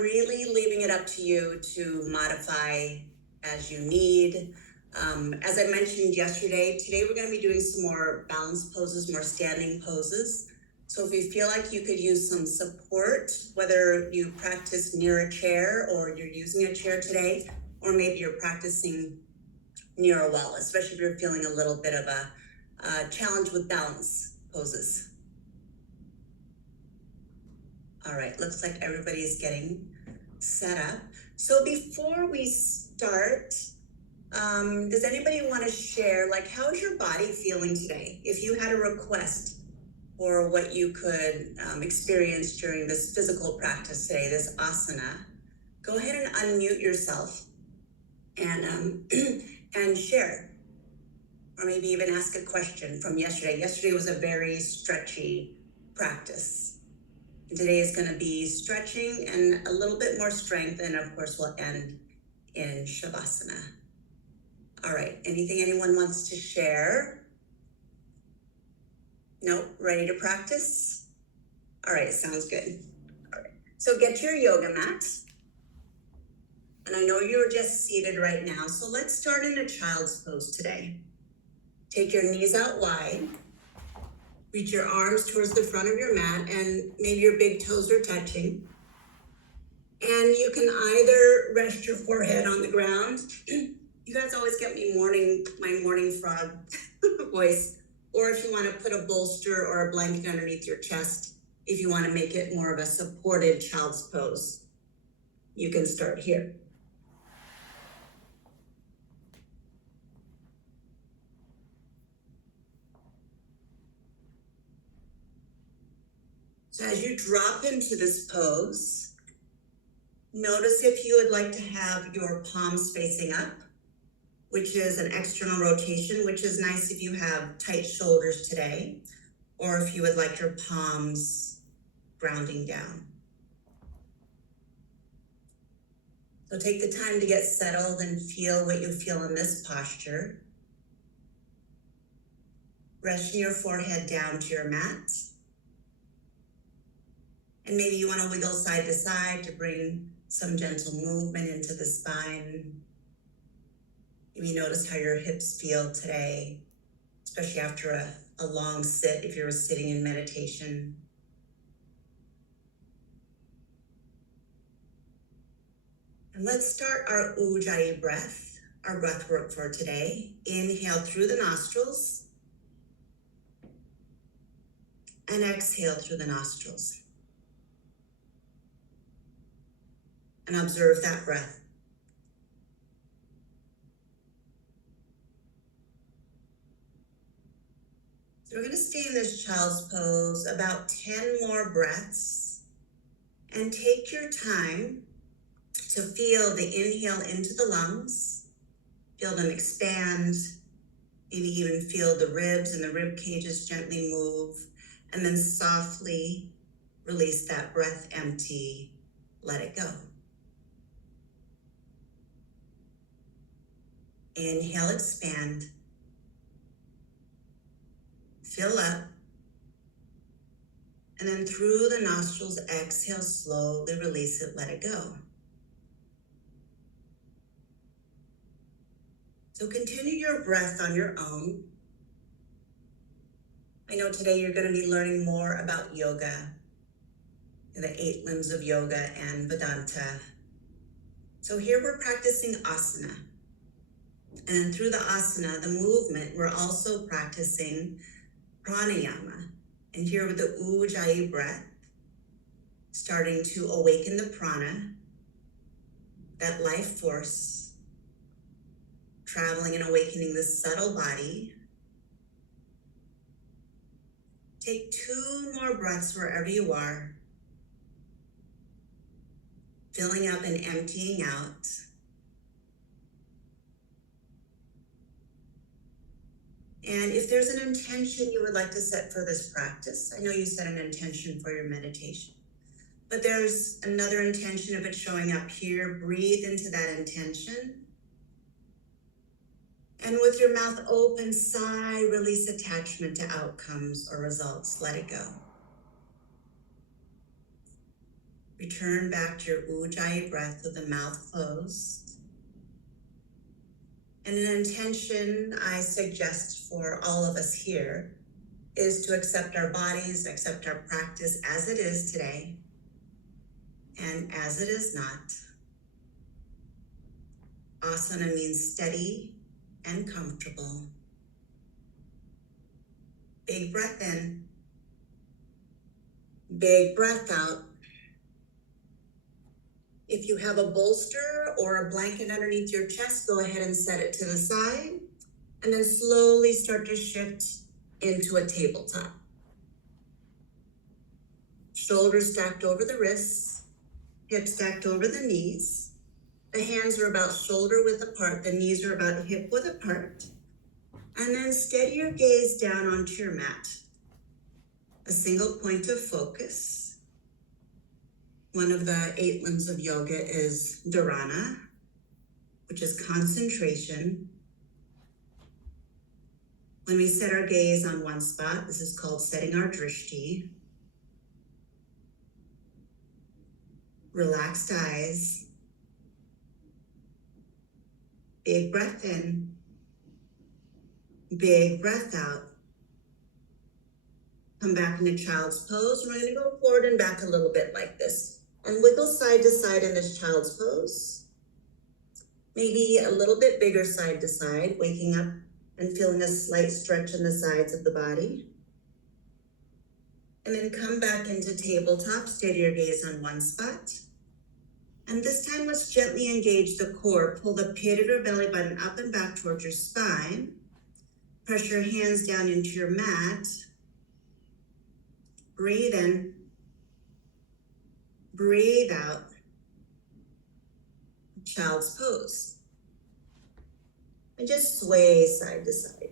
Really leaving it up to you to modify as you need. As I mentioned yesterday, today we're going to be doing some more balance poses, more standing poses. So if you feel like you could use some support, whether you practice near a chair or you're using a chair today, or maybe you're practicing near a wall, especially if you're feeling a little bit of a challenge with balance poses. All right, looks like everybody is getting set up. So before we start, does anybody want to share, like, how's your body feeling today? If you had a request for what you could experience during this physical practice today, this asana, go ahead and unmute yourself and and share, or maybe even ask a question from yesterday. Yesterday was a very stretchy practice. Today is going to be stretching and a little bit more strength, and of course we'll end in Shavasana. All right, anything anyone wants to share? No, ready to practice? All right, sounds good. All right, so get your yoga mat. And I know you're just seated right now, so let's start in a child's pose today. Take your knees out wide. Reach your arms towards the front of your mat, and maybe your big toes are touching. And you can either rest your forehead on the ground. You guys always get me my morning frog voice. Or if you want to put a bolster or a blanket underneath your chest, if you want to make it more of a supported child's pose, you can start here. So as you drop into this pose, notice if you would like to have your palms facing up, which is an external rotation, which is nice if you have tight shoulders today, or if you would like your palms grounding down. So take the time to get settled and feel what you feel in this posture. Resting your forehead down to your mat. And maybe you want to wiggle side to side to bring some gentle movement into the spine. Maybe notice how your hips feel today, especially after a long sit, if you're sitting in meditation. And let's start our Ujjayi breath, our breath work for today. Inhale through the nostrils and exhale through the nostrils. And observe that breath. So we're going to stay in this child's pose about 10 more breaths, and take your time to feel the inhale into the lungs, feel them expand, maybe even feel the ribs and the rib cages gently move, and then softly release that breath empty, let it go. Inhale, expand. Fill up. And then through the nostrils, exhale, slowly release it, let it go. So continue your breath on your own. I know today you're going to be learning more about yoga, the 8 limbs of yoga and Vedanta. So here we're practicing asana. And through the asana, the movement, we're also practicing pranayama. And here with the Ujjayi breath, starting to awaken the prana, that life force, traveling and awakening the subtle body. Take 2 more breaths wherever you are, filling up and emptying out. And if there's an intention you would like to set for this practice, I know you set an intention for your meditation, but there's another intention of it showing up here. Breathe into that intention. And with your mouth open, sigh, release attachment to outcomes or results. Let it go. Return back to your Ujjayi breath with the mouth closed. And an intention I suggest for all of us here is to accept our bodies, accept our practice as it is today, and as it is not. Asana means steady and comfortable. Big breath in, big breath out. If you have a bolster or a blanket underneath your chest, go ahead and set it to the side, and then slowly start to shift into a tabletop. Shoulders stacked over the wrists, hips stacked over the knees. The hands are about shoulder width apart, the knees are about hip width apart. And then steady your gaze down onto your mat. A single point of focus. One of the 8 limbs of yoga is dharana, which is concentration. When we set our gaze on one spot, this is called setting our drishti. Relaxed eyes. Big breath in. Big breath out. Come back into child's pose. We're going to go forward and back a little bit like this. And wiggle side to side in this child's pose. Maybe a little bit bigger side to side, waking up and feeling a slight stretch in the sides of the body. And then come back into tabletop, steady your gaze on one spot. And this time, let's gently engage the core. Pull the pit of your belly button up and back towards your spine. Press your hands down into your mat. Breathe in. Breathe out. Child's pose. And just sway side to side.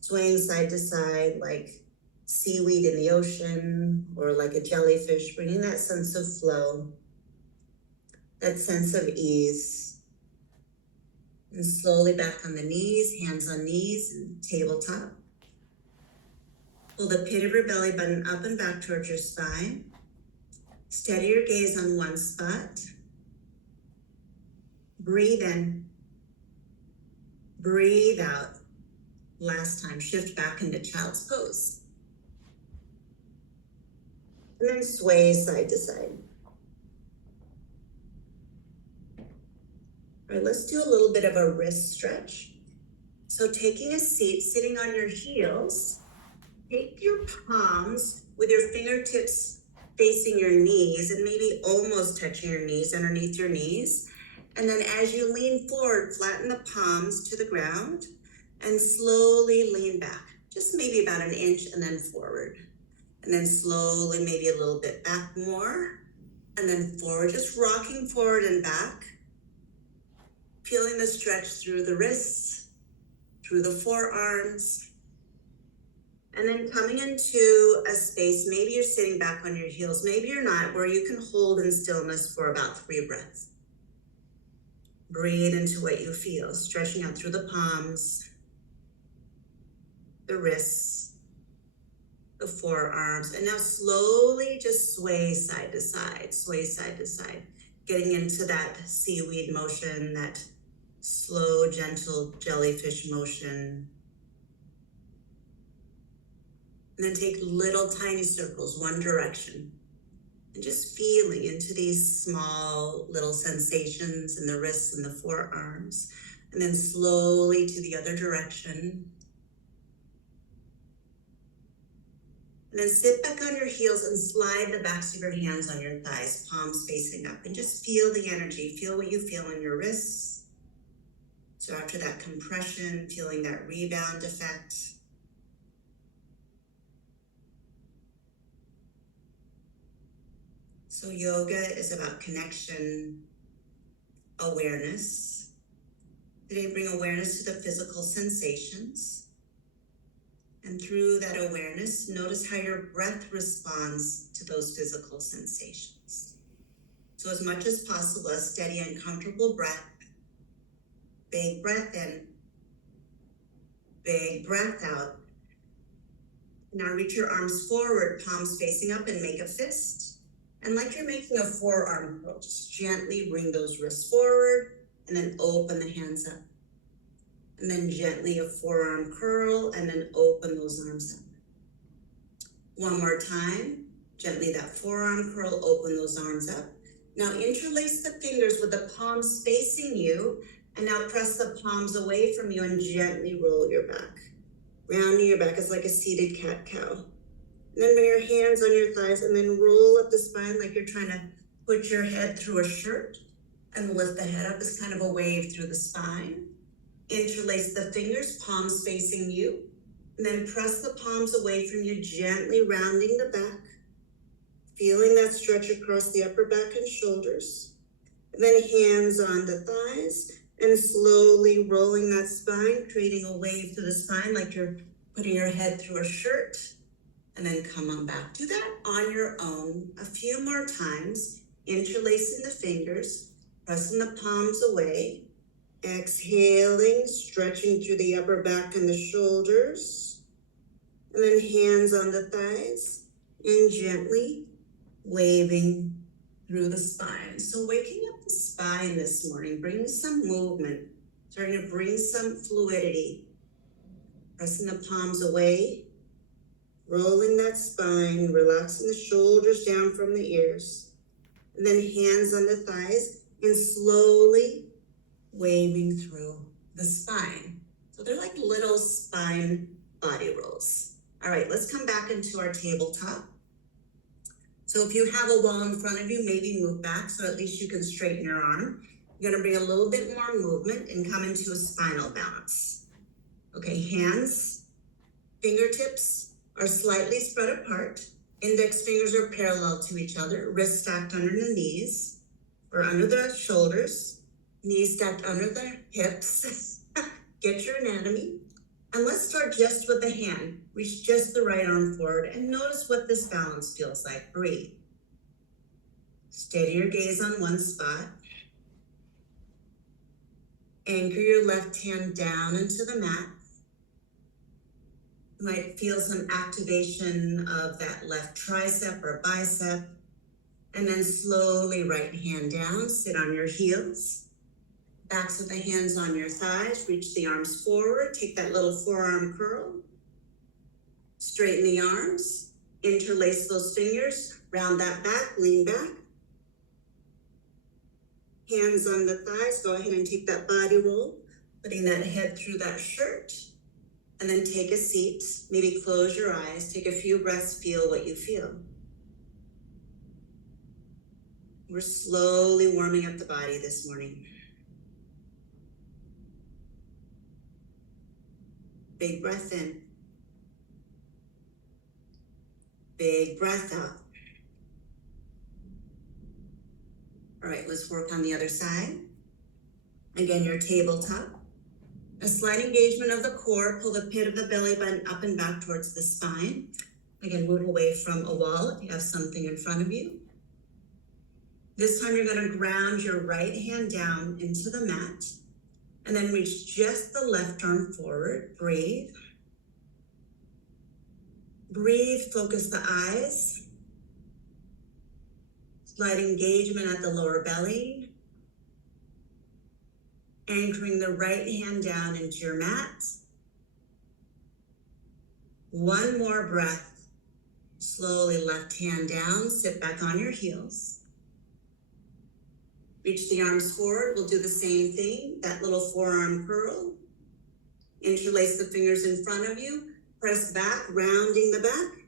Swaying side to side like seaweed in the ocean or like a jellyfish, bringing that sense of flow, that sense of ease. And slowly back on the knees, hands on knees, and tabletop. Pull the pit of your belly button up and back towards your spine. Steady your gaze on one spot. Breathe in. Breathe out. Last time, shift back into child's pose. And then sway side to side. All right, let's do a little bit of a wrist stretch. So taking a seat, sitting on your heels, take your palms with your fingertips facing your knees and maybe almost touching your knees underneath your knees. And then as you lean forward, flatten the palms to the ground and slowly lean back, just maybe about an inch and then forward. And then slowly, maybe a little bit back more, and then forward, just rocking forward and back. Feeling the stretch through the wrists, through the forearms. And then coming into a space, maybe you're sitting back on your heels, maybe you're not, where you can hold in stillness for about 3 breaths. Breathe into what you feel, stretching out through the palms, the wrists, the forearms, and now slowly just sway side to side, getting into that seaweed motion, that slow, gentle jellyfish motion. And then take little tiny circles, one direction, and just feeling into these small little sensations in the wrists and the forearms, and then slowly to the other direction. And then sit back on your heels and slide the backs of your hands on your thighs, palms facing up, and just feel the energy. Feel what you feel in your wrists. So after that compression, feeling that rebound effect. So yoga is about connection, awareness. Today, bring awareness to the physical sensations. And through that awareness, notice how your breath responds to those physical sensations. So as much as possible, a steady and comfortable breath. Big breath in, big breath out. Now reach your arms forward, palms facing up, and make a fist. And like you're making a forearm curl, just gently bring those wrists forward and then open the hands up. And then gently a forearm curl and then open those arms up. One more time, gently that forearm curl, open those arms up. Now interlace the fingers with the palms facing you, and now press the palms away from you and gently roll your back. Rounding your back is like a seated cat-cow. And then bring your hands on your thighs and then roll up the spine like you're trying to put your head through a shirt, and lift the head up as kind of a wave through the spine. Interlace the fingers, palms facing you, and then press the palms away from you, gently rounding the back, feeling that stretch across the upper back and shoulders. And then hands on the thighs, and slowly rolling that spine, creating a wave through the spine like you're putting your head through a shirt. And then come on back. Do that on your own a few more times, interlacing the fingers, pressing the palms away, exhaling, stretching through the upper back and the shoulders, and then hands on the thighs, and gently waving through the spine. So waking up the spine this morning, bring some movement, starting to bring some fluidity, pressing the palms away, rolling that spine, relaxing the shoulders down from the ears, and then hands on the thighs, and slowly waving through the spine. So they're like little spine body rolls. All right, let's come back into our tabletop. So if you have a wall in front of you, maybe move back so at least you can straighten your arm. You're gonna bring a little bit more movement and come into a spinal balance. Okay, hands, fingertips are slightly spread apart. Index fingers are parallel to each other, wrists stacked under the knees or under the shoulders, knees stacked under the hips. Get your anatomy. And let's start just with the hand. Reach just the right arm forward and notice what this balance feels like. Breathe. Steady your gaze on one spot. Anchor your left hand down into the mat. You might feel some activation of that left tricep or bicep. And then slowly right hand down, sit on your heels. Backs of the hands on your thighs, reach the arms forward, take that little forearm curl. Straighten the arms, interlace those fingers, round that back, lean back. Hands on the thighs, go ahead and take that body roll, putting that head through that shirt. And then take a seat, maybe close your eyes, take a few breaths, feel what you feel. We're slowly warming up the body this morning. Big breath in. Big breath out. All right, let's work on the other side. Again, your tabletop. A slight engagement of the core. Pull the pit of the belly button up and back towards the spine. Again, move away from a wall if you have something in front of you. This time you're going to ground your right hand down into the mat. And then reach just the left arm forward. Breathe. Breathe, focus the eyes. Slight engagement at the lower belly. Anchoring the right hand down into your mat. One more breath. Slowly left hand down, sit back on your heels. Reach the arms forward, we'll do the same thing, that little forearm curl. Interlace the fingers in front of you, press back, rounding the back.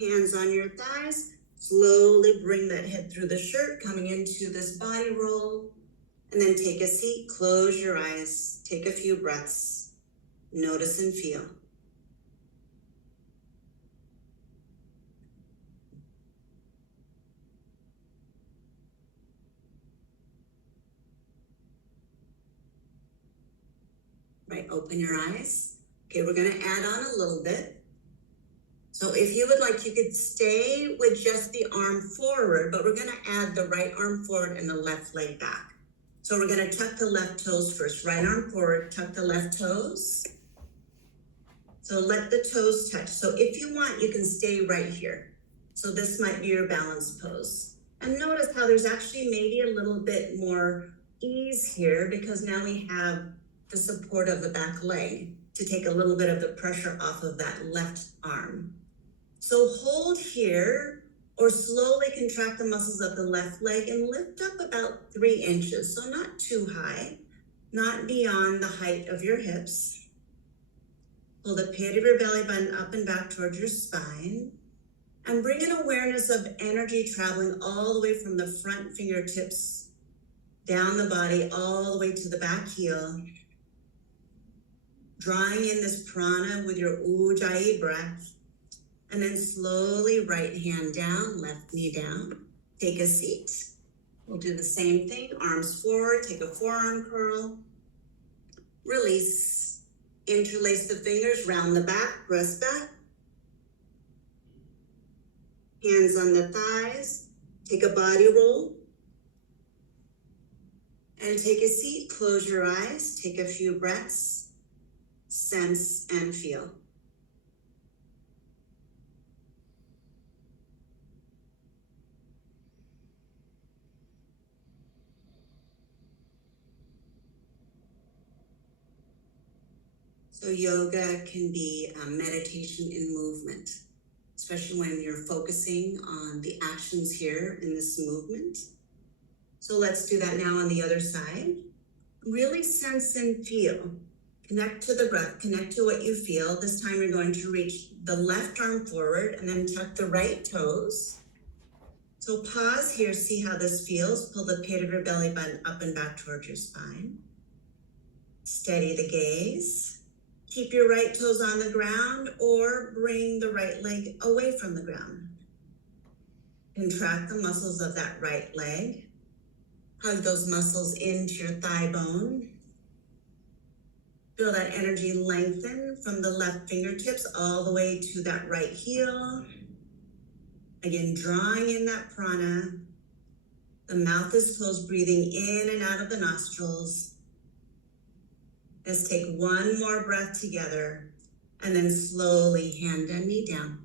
Hands on your thighs, slowly bring that head through the shirt, coming into this body roll. And then take a seat, close your eyes, take a few breaths, notice and feel. Right, open your eyes. Okay, we're gonna add on a little bit. So if you would like, you could stay with just the arm forward, but we're gonna add the right arm forward and the left leg back. So we're gonna tuck the left toes first. Right arm forward, tuck the left toes. So let the toes touch. So if you want, you can stay right here. So this might be your balance pose. And notice how there's actually maybe a little bit more ease here because now we have the support of the back leg to take a little bit of the pressure off of that left arm. So hold here or slowly contract the muscles of the left leg and lift up about 3 inches. So not too high, not beyond the height of your hips. Pull the pit of your belly button up and back towards your spine. And bring an awareness of energy traveling all the way from the front fingertips down the body, all the way to the back heel. Drawing in this prana with your ujjayi breath. And then slowly right hand down, left knee down. Take a seat. We'll do the same thing, arms forward, take a forearm curl. Release, interlace the fingers, round the back, press back. Hands on the thighs, take a body roll. And take a seat, close your eyes, take a few breaths, sense and feel. So yoga can be a meditation in movement, especially when you're focusing on the actions here in this movement. So let's do that now on the other side. Really sense and feel. Connect to the breath, connect to what you feel. This time you're going to reach the left arm forward and then tuck the right toes. So pause here, see how this feels. Pull the pit of your belly button up and back towards your spine. Steady the gaze. Keep your right toes on the ground or bring the right leg away from the ground. Contract the muscles of that right leg. Hug those muscles into your thigh bone. Feel that energy lengthen from the left fingertips all the way to that right heel. Again, drawing in that prana. The mouth is closed, breathing in and out of the nostrils. Let's take one more breath together and then slowly hand and knee down.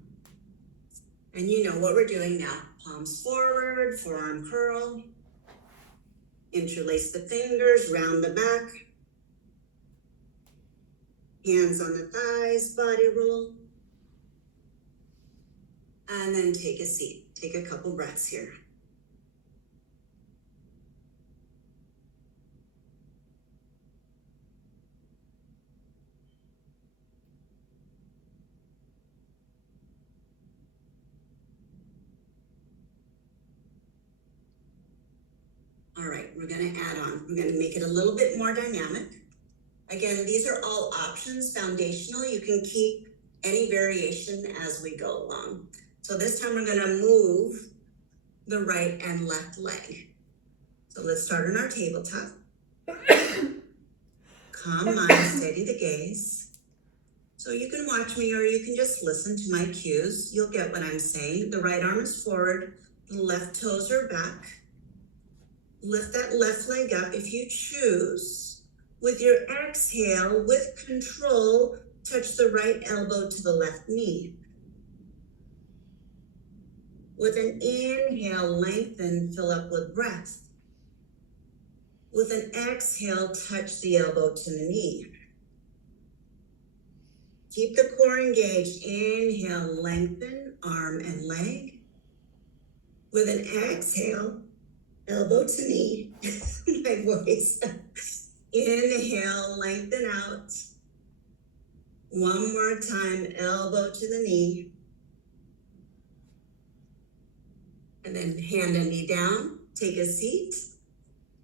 And you know what we're doing now. Palms forward, forearm curl. Interlace the fingers, round the back. Hands on the thighs, body roll. And then take a seat. Take a couple breaths here. All right, we're gonna add on. We're gonna make it a little bit more dynamic. Again, these are all options, foundational. You can keep any variation as we go along. So this time we're gonna move the right and left leg. So let's start on our tabletop. Calm mind, steady the gaze. So you can watch me or you can just listen to my cues. You'll get what I'm saying. The right arm is forward, the left toes are back. Lift that left leg up if you choose. With your exhale, with control, touch the right elbow to the left knee. With an inhale, lengthen, fill up with breath. With an exhale, touch the elbow to the knee. Keep the core engaged. Inhale, lengthen, arm and leg. With an exhale, elbow to knee. My voice. Inhale, lengthen out. One more time, elbow to the knee. And then hand and knee down, take a seat.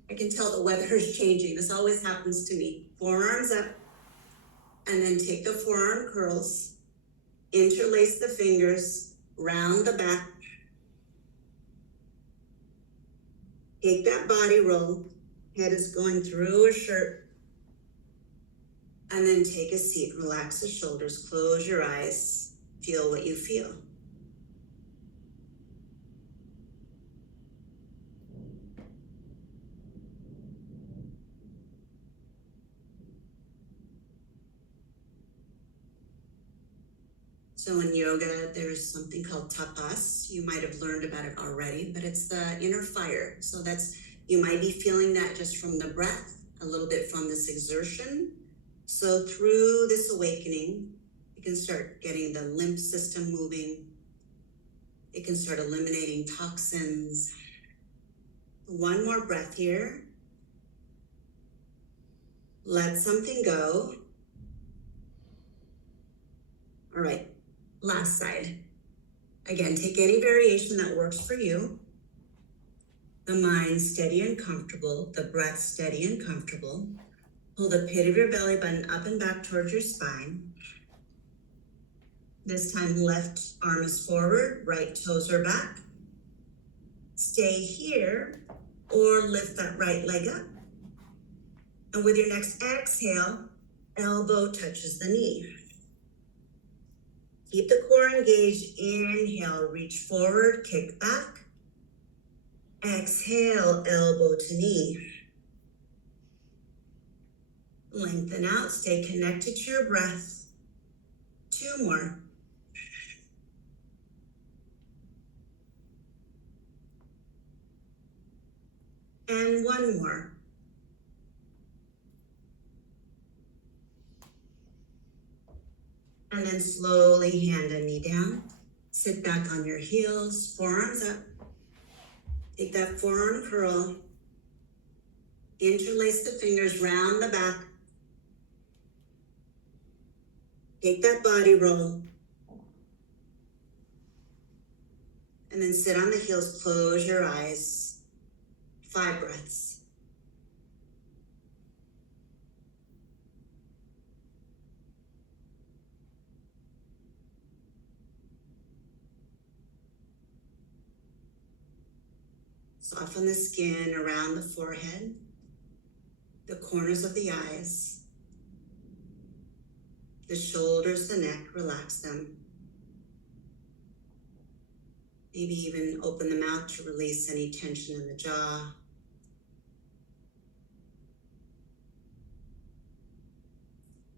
I can tell the weather is changing. This always happens to me. Forearms up, and then take the forearm curls, interlace the fingers, round the back. Take that body roll, head is going through a shirt. And then take a seat, relax the shoulders, close your eyes, feel what you feel. So in yoga, there's something called tapas. You might have learned about it already, but it's the inner fire. So you might be feeling that just from the breath, a little bit from this exertion. So through this awakening, you can start getting the lymph system moving. It can start eliminating toxins. One more breath here. Let something go. All right, last side. Again, take any variation that works for you. The mind steady and comfortable, the breath steady and comfortable. Pull the pit of your belly button up and back towards your spine. This time, left arm is forward, right toes are back. Stay here or lift that right leg up. And with your next exhale, elbow touches the knee. Keep the core engaged. Inhale, reach forward, kick back. Exhale, elbow to knee. Lengthen out, stay connected to your breath. 2 more. And 1 more. And then slowly hand a knee down. Sit back on your heels, forearms up. Take that forearm curl. Interlace the fingers round the back. Take that body roll. And then sit on the heels, close your eyes. 5 breaths. Soften the skin around the forehead, the corners of the eyes, the shoulders, the neck, relax them. Maybe even open the mouth to release any tension in the jaw.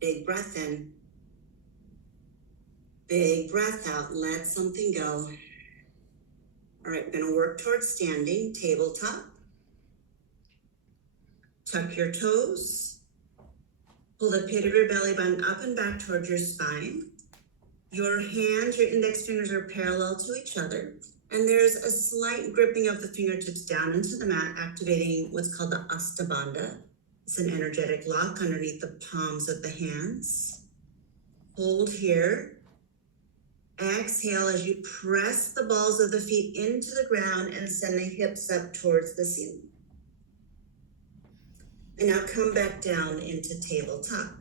Big breath in. Big breath out, let something go. All right, we're gonna work towards standing, tabletop. Tuck your toes. Pull the pit of your belly button up and back towards your spine. Your hands, your index fingers are parallel to each other. And there's a slight gripping of the fingertips down into the mat, activating what's called the Astabandha. It's an energetic lock underneath the palms of the hands. Hold here. Exhale as you press the balls of the feet into the ground and send the hips up towards the ceiling. And now come back down into tabletop.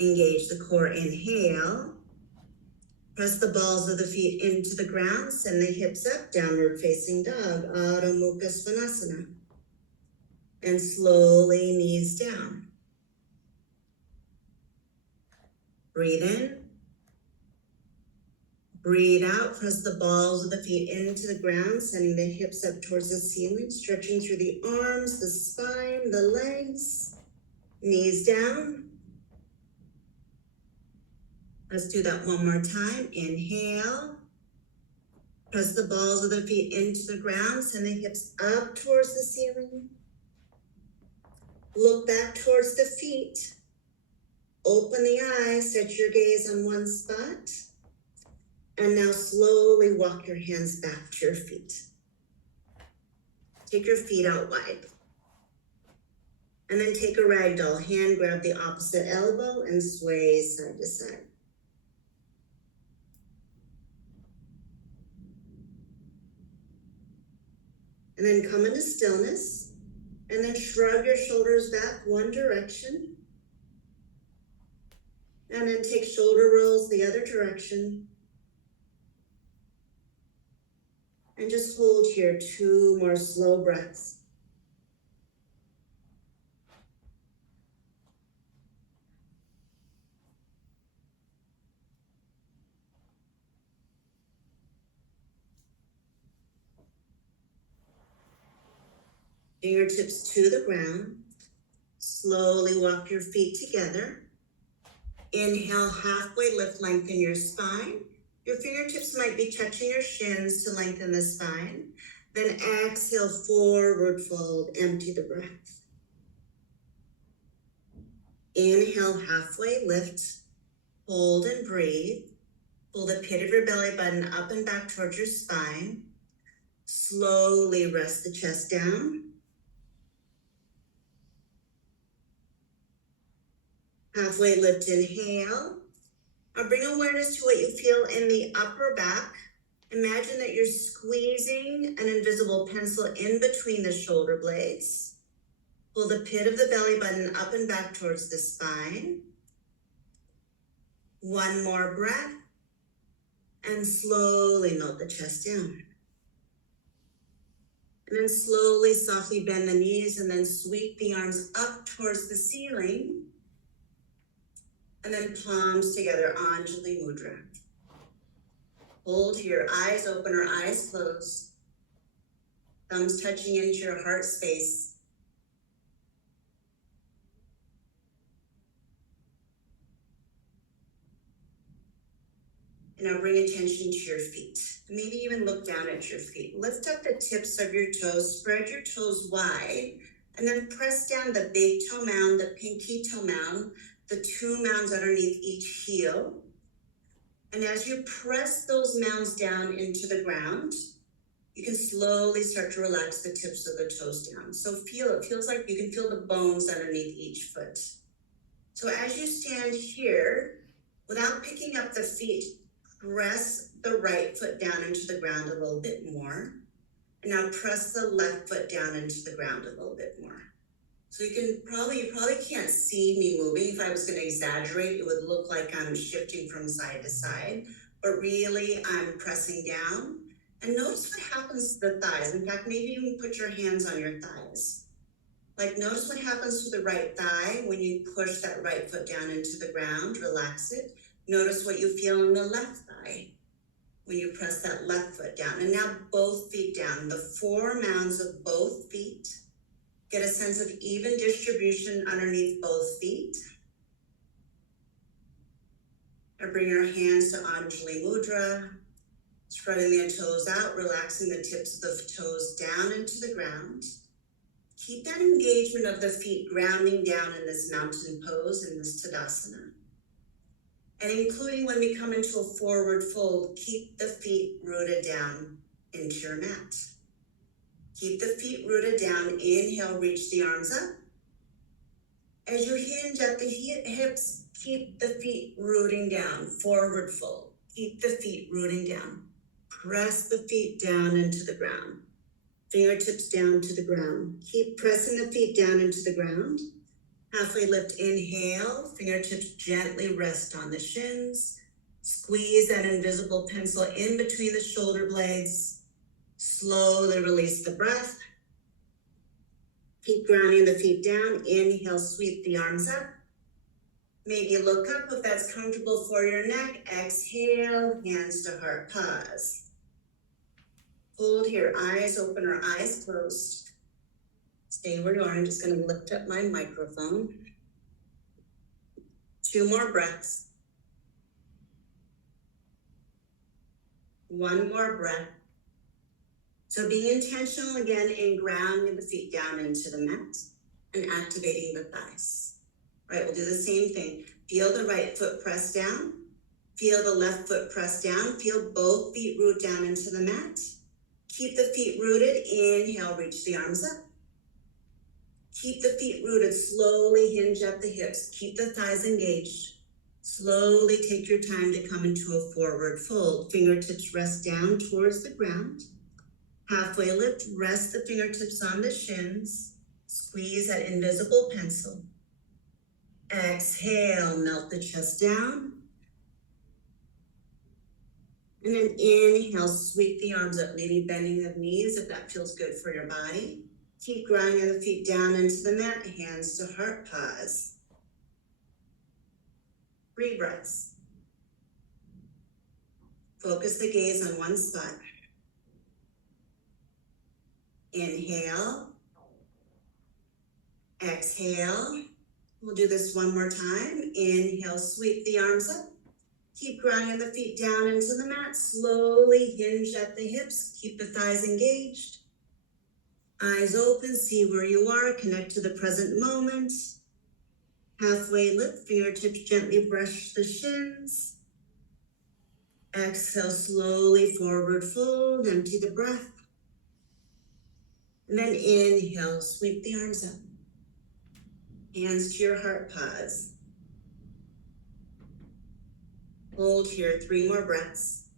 Engage the core, inhale. Press the balls of the feet into the ground, send the hips up, downward facing dog, Adho Mukha Svanasana. And slowly knees down. Breathe in. Breathe out, press the balls of the feet into the ground, sending the hips up towards the ceiling, stretching through the arms, the spine, the legs, knees down. Let's do that one more time. Inhale. Press the balls of the feet into the ground, send the hips up towards the ceiling. Look back towards the feet. Open the eyes, set your gaze on one spot. And now slowly walk your hands back to your feet. Take your feet out wide. And then take a ragdoll. Hand grab the opposite elbow and sway side to side. And then come into stillness. And then shrug your shoulders back one direction. And then take shoulder rolls the other direction. And just hold here 2 more slow breaths. Fingertips to the ground. Slowly walk your feet together. Inhale, halfway lift, lengthen your spine. Your fingertips might be touching your shins to lengthen the spine. Then exhale, forward fold, empty the breath. Inhale, halfway lift, hold and breathe. Pull the pit of your belly button up and back towards your spine. Slowly rest the chest down. Halfway lift, inhale. Now bring awareness to what you feel in the upper back. Imagine that you're squeezing an invisible pencil in between the shoulder blades. Pull the pit of the belly button up and back towards the spine. One more breath. And slowly melt the chest down. And then slowly, softly bend the knees and then sweep the arms up towards the ceiling. And then palms together, Anjali Mudra. Hold here, eyes open or eyes closed. Thumbs touching into your heart space. And now bring attention to your feet. Maybe even look down at your feet. Lift up the tips of your toes, spread your toes wide, and then press down the big toe mound, the pinky toe mound, the two mounds underneath each heel. And as you press those mounds down into the ground, you can slowly start to relax the tips of the toes down. So it feels like you can feel the bones underneath each foot. So as you stand here, without picking up the feet, press the right foot down into the ground a little bit more. And now press the left foot down into the ground a little bit more. So you probably can't see me moving. If I was going to exaggerate, it would look like I'm shifting from side to side, but really I'm pressing down. And notice what happens to the thighs. In fact, maybe you can put your hands on your thighs. Like notice what happens to the right thigh when you push that right foot down into the ground, relax it. Notice what you feel in the left thigh when you press that left foot down. And now both feet down, the four mounds of both feet. Get a sense of even distribution underneath both feet. And bring your hands to Anjali Mudra, spreading the toes out, relaxing the tips of the toes down into the ground. Keep that engagement of the feet grounding down in this mountain pose, in this Tadasana. And including when we come into a forward fold, keep the feet rooted down into your mat. Keep the feet rooted down. Inhale, reach the arms up. As you hinge at the hips, keep the feet rooting down, forward fold. Keep the feet rooting down. Press the feet down into the ground. Fingertips down to the ground. Keep pressing the feet down into the ground. Halfway lift, inhale, fingertips gently rest on the shins. Squeeze that invisible pencil in between the shoulder blades. Slowly release the breath. Keep grounding the feet down. Inhale, sweep the arms up. Maybe look up if that's comfortable for your neck. Exhale, hands to heart, pause. Hold here, eyes open or eyes closed. Stay where you are. I'm just going to lift up my microphone. 2 more breaths. 1 more breath. So being intentional again in grounding the feet down into the mat and activating the thighs. Right, we'll do the same thing. Feel the right foot press down. Feel the left foot press down. Feel both feet root down into the mat. Keep the feet rooted. Inhale, reach the arms up. Keep the feet rooted. Slowly hinge up the hips. Keep the thighs engaged. Slowly take your time to come into a forward fold. Fingertips rest down towards the ground. Halfway lift, rest the fingertips on the shins. Squeeze that invisible pencil. Exhale, melt the chest down. And then inhale, sweep the arms up, maybe bending the knees if that feels good for your body. Keep grinding the feet down into the mat, hands to heart, pause. 3 breaths. Focus the gaze on one spot. Inhale. Exhale. We'll do this one more time. Inhale, sweep the arms up. Keep grounding the feet down into the mat. Slowly hinge at the hips. Keep the thighs engaged. Eyes open, see where you are. Connect to the present moment. Halfway lift, fingertips gently brush the shins. Exhale, slowly forward fold, empty the breath. And then inhale, sweep the arms up. Hands to your heart, pause. Hold here, 3 more breaths.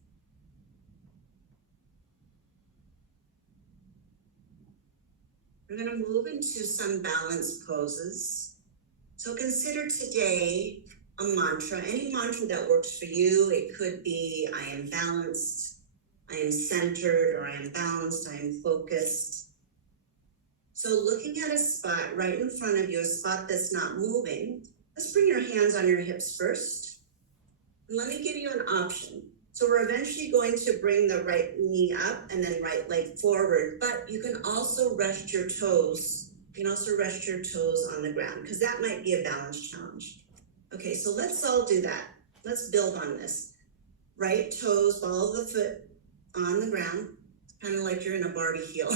We're gonna move into some balance poses. So consider today a mantra, any mantra that works for you. It could be, I am balanced, I am centered, or I am balanced, I am focused. So looking at a spot right in front of you, a spot that's not moving, let's bring your hands on your hips first. And let me give you an option. So we're eventually going to bring the right knee up and then right leg forward, but you can also rest your toes. You can also rest your toes on the ground because that might be a balance challenge. Okay, so let's all do that. Let's build on this. Right toes, ball of the foot on the ground, kind of like you're in a Barbie heel,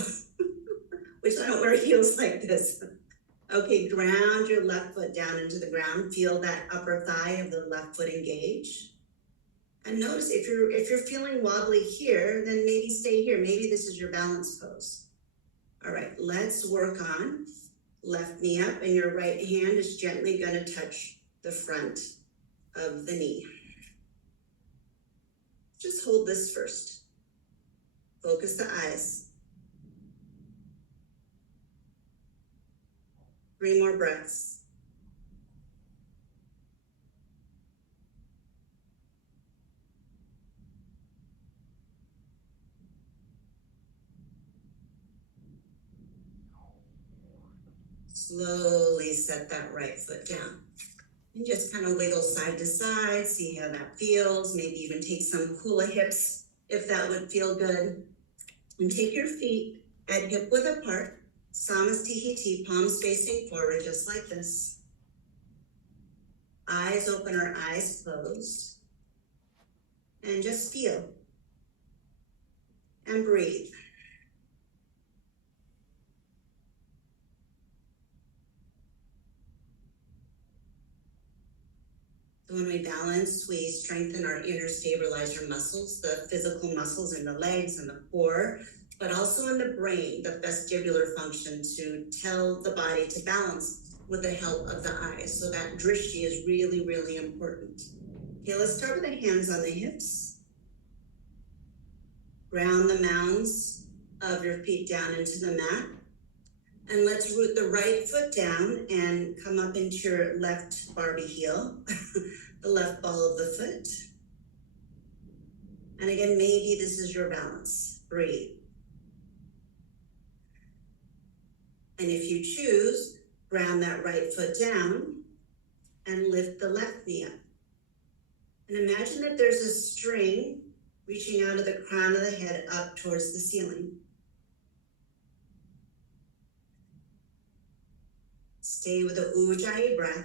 which I don't wear heels like this. Okay, ground your left foot down into the ground. Feel that upper thigh of the left foot engage. And notice if you're feeling wobbly here, then maybe stay here. Maybe this is your balance pose. All right, let's work on left knee up, and your right hand is gently going to touch the front of the knee. Just hold this first. Focus the eyes. 3 more breaths. Slowly set that right foot down. And just kind of wiggle side to side, see how that feels. Maybe even take some hula hips if that would feel good. And take your feet at hip width apart, Samastihiti, palms facing forward, just like this. Eyes open or eyes closed. And just feel. And breathe. So when we balance, we strengthen our inner stabilizer muscles, the physical muscles in the legs and the core, but also in the brain, the vestibular function to tell the body to balance with the help of the eyes. So that drishti is really, really important. Okay, let's start with the hands on the hips. Ground the mounds of your feet down into the mat. And let's root the right foot down and come up into your left Barbie heel, the left ball of the foot. And again, maybe this is your balance. Breathe. And if you choose, ground that right foot down and lift the left knee up. And imagine that there's a string reaching out of the crown of the head up towards the ceiling. Stay with the Ujjayi breath.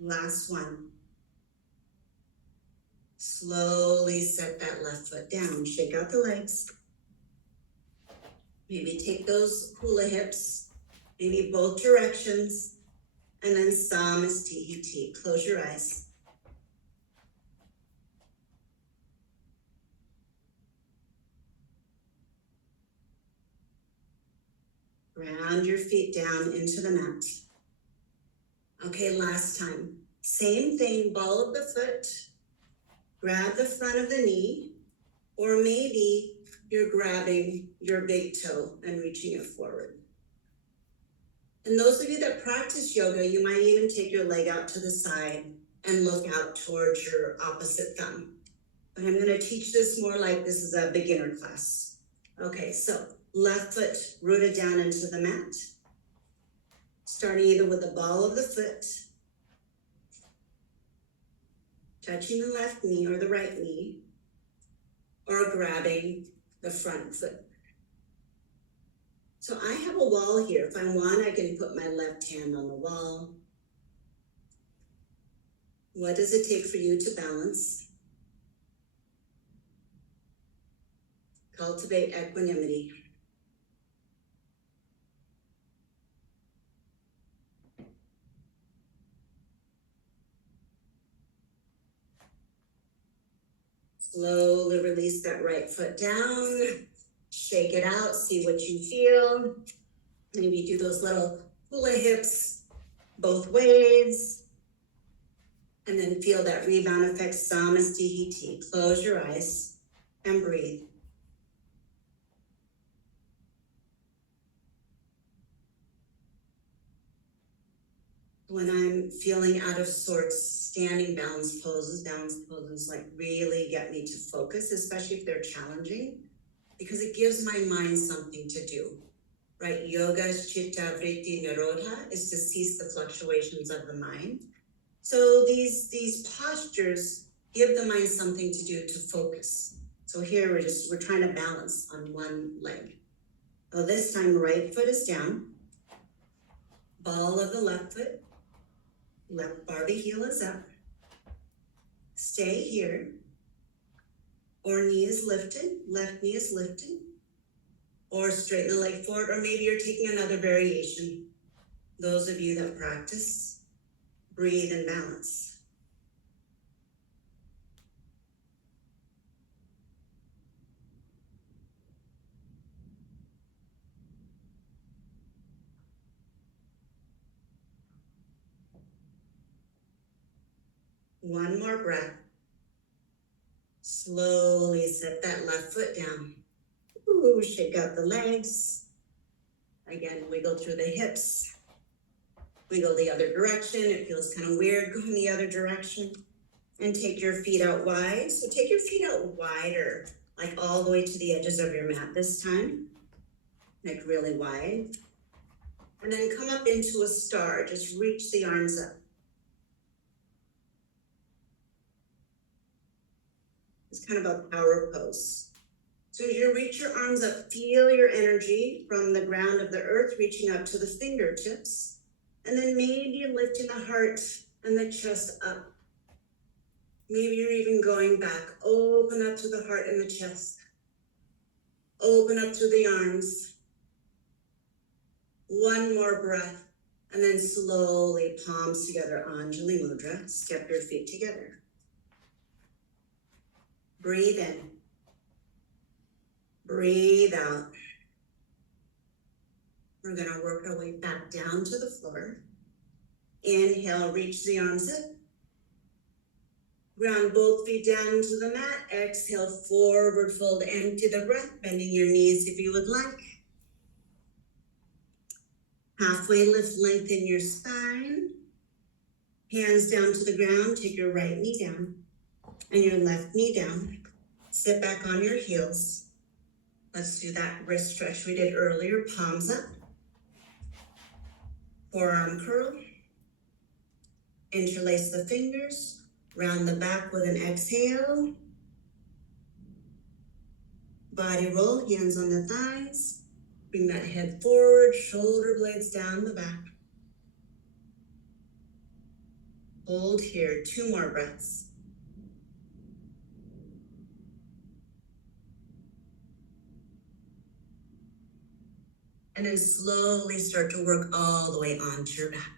Last one. Slowly set that left foot down. Shake out the legs. Maybe take those hula hips, maybe both directions, and then Samastihiti. Close your eyes. Ground your feet down into the mat. Okay, last time. Same thing, ball of the foot. Grab the front of the knee, or maybe you're grabbing your big toe and reaching it forward. And those of you that practice yoga, you might even take your leg out to the side and look out towards your opposite thumb. But I'm gonna teach this more like this is a beginner class. Okay, so left foot rooted down into the mat. Starting either with the ball of the foot, touching the left knee or the right knee, or grabbing the front foot. So I have a wall here. If I want, I can put my left hand on the wall. What does it take for you to balance? Cultivate equanimity. Slowly release that right foot down. Shake it out, see what you feel. Maybe do those little hula hips both ways. And then feel that rebound effect, samastihiti. Close your eyes and breathe. When I'm feeling out of sorts, standing balance poses like really get me to focus, especially if they're challenging, because it gives my mind something to do, right? Yoga's chitta vritti nirodha is to cease the fluctuations of the mind. So these postures give the mind something to do to focus. So here we're trying to balance on one leg. So this time right foot is down, ball of the left foot, left Barbie heel is up. Stay here. Or knee is lifted, left knee is lifted. Or straighten the leg forward, or maybe you're taking another variation. Those of you that practice, breathe and balance. One more breath. Slowly set that left foot down. Ooh, shake out the legs. Again, wiggle through the hips. Wiggle the other direction. It feels kind of weird going the other direction. And take your feet out wide. So take your feet out wider, like all the way to the edges of your mat this time. Like really wide. And then come up into a star. Just reach the arms up. It's kind of a power pose. So as you reach your arms up, feel your energy from the ground of the earth reaching up to the fingertips. And then maybe lifting the heart and the chest up. Maybe you're even going back. Open up to the heart and the chest. Open up through the arms. One more breath. And then slowly palms together, Anjali Mudra. Step your feet together. Breathe in. Breathe out. We're going to work our way back down to the floor. Inhale, reach the arms up. Ground both feet down into the mat. Exhale, forward fold, empty the breath, bending your knees if you would like. Halfway lift, lengthen your spine. Hands down to the ground, take your right knee down and your left knee down. Sit back on your heels. Let's do that wrist stretch we did earlier. Palms up. Forearm curl. Interlace the fingers. Round the back with an exhale. Body roll, hands on the thighs. Bring that head forward, shoulder blades down the back. Hold here, 2 more breaths. And then slowly start to work all the way onto your back.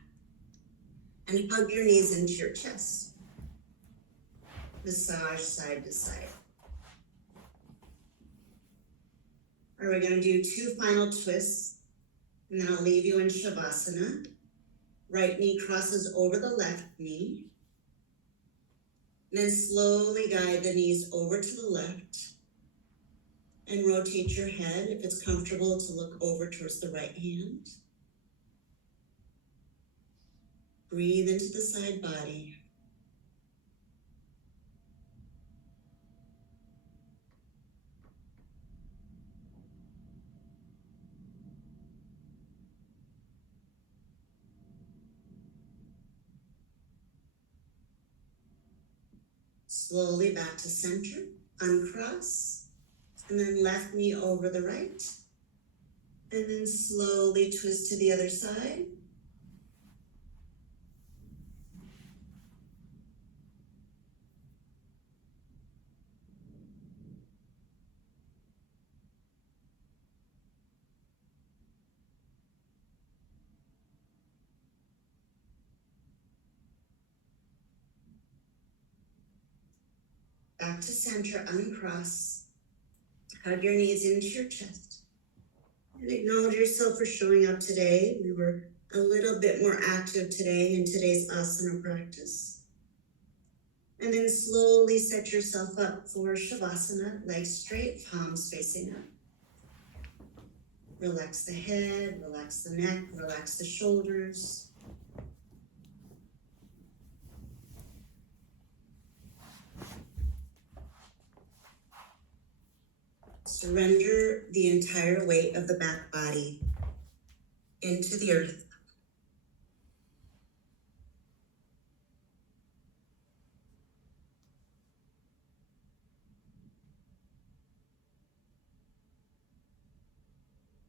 And hug your knees into your chest. Massage side to side. All right, we're going to do 2 final twists. And then I'll leave you in Shavasana. Right knee crosses over the left knee. And then slowly guide the knees over to the left. And rotate your head, if it's comfortable, to look over towards the right hand. Breathe into the side body. Slowly back to center. uncross, and then left knee over the right, and then slowly twist to the other side. Back to center, uncross. Hug your knees into your chest. And acknowledge yourself for showing up today. We were a little bit more active today in today's asana practice. And then slowly set yourself up for Shavasana, legs straight, palms facing up. Relax the head, relax the neck, relax the shoulders. Surrender the entire weight of the back body into the earth.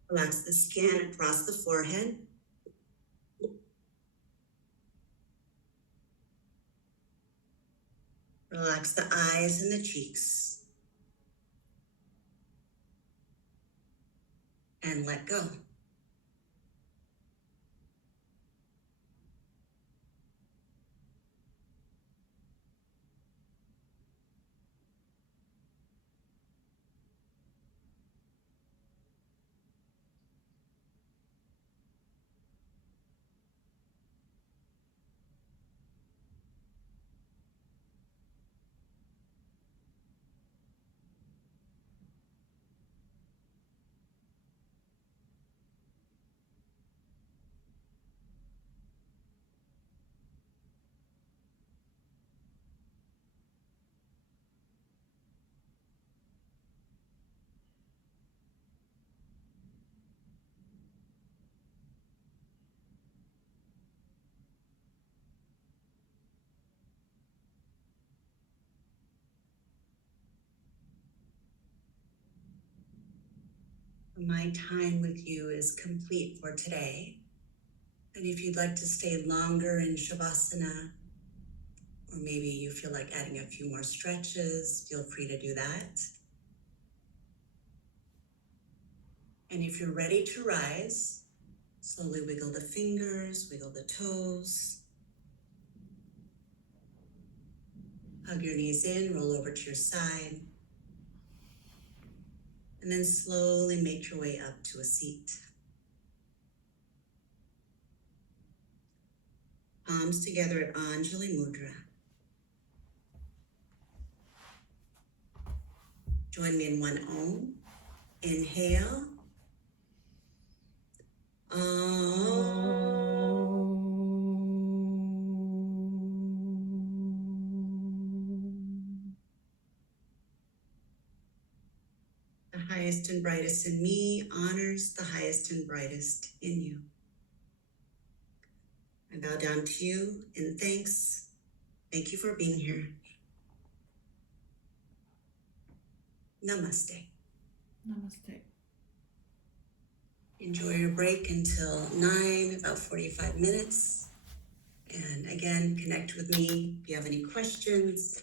Relax the skin across the forehead. Relax the eyes and the cheeks. And let go. My time with you is complete for today. And if you'd like to stay longer in Shavasana, or maybe you feel like adding a few more stretches, feel free to do that. And if you're ready to rise, slowly wiggle the fingers, wiggle the toes. Hug your knees in, roll over to your side. And then slowly make your way up to a seat. Palms together at Anjali Mudra. Join me in one Om. Inhale. The highest and brightest in me honors the highest and brightest in you. I bow down to you in thanks. Thank you for being here. Namaste. Namaste. Enjoy your break until 9, about 45 minutes. And again, connect with me if you have any questions.